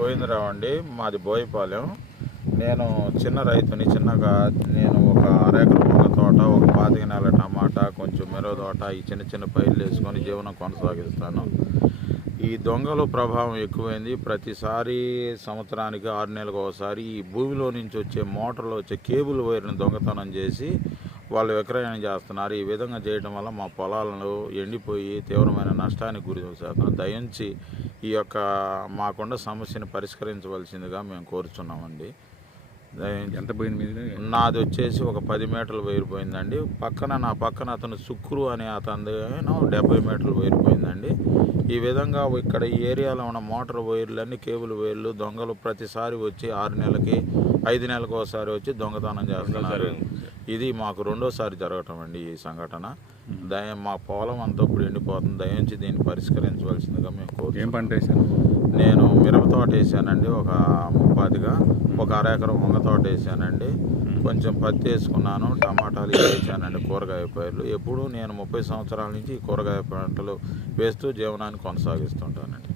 గోవిందరావు అండి మాది బోయపాలెం. నేను చిన్న రైతుని చిన్నగా నేను ఒక అరెకరం తోట ఒక పాతిక నెల టమాటా కొంచెం మెరవ తోట ఈ చిన్న చిన్న పైర్లు వేసుకొని జీవనం కొనసాగిస్తాను. ఈ దొంగల ప్రభావం ఎక్కువైంది. ప్రతిసారి సంవత్సరానికి ఆరు నెలలకు ఒకసారి ఈ భూమిలో నుంచి వచ్చే మోటార్లో వచ్చే కేబుల్ వైర్ని దొంగతనం చేసి వాళ్ళు విక్రయం చేస్తున్నారు. ఈ విధంగా చేయడం వల్ల మా పొలాలను ఎండిపోయి తీవ్రమైన నష్టానికి గురి చేస్తున్నారు దయించి ఈ యొక్క మాకున్న సమస్యను పరిష్కరించవలసిందిగా మేము కోరుచున్నామండి. ఎంత పోయింది మీది? నాది వచ్చేసి ఒక పది మీటర్లు వైరిపోయిందండి. పక్కన నా పక్కన అతను శుక్రు అనే అతని డెబ్బై మీటర్లు వైరిపోయిందండి. ఈ విధంగా ఇక్కడ ఈ ఏరియాలో ఉన్న మోటార్ వైర్లన్నీ కేబుల్ వైర్లు దొంగలు ప్రతిసారి వచ్చి ఆరు నెలలకి ఐదు నెలలకు ఒకసారి వచ్చి దొంగతనం చేస్తున్నారు. ఇది మాకు రెండోసారి జరగటం అండి ఈ సంఘటన. దయ మా పొలం అంతా ఇప్పుడు ఎండిపోతుంది. దయించి దీన్ని పరిష్కరించవలసిందిగా మేము కోరు ఏం పంట వేసాను నేను మిరప తోట వేసానండి ఒక ముప్పాదిగా ఒక అర ఎకరం వంగ తోట వేసానండి. కొంచెం పత్తి వేసుకున్నాను టమాటాలు వేసానండి కూరగాయ పైర్లు. ఎప్పుడు నేను ముప్పై సంవత్సరాల నుంచి ఈ కూరగాయ పంటలు వేస్తూ జీవనాన్ని కొనసాగిస్తుంటానండి.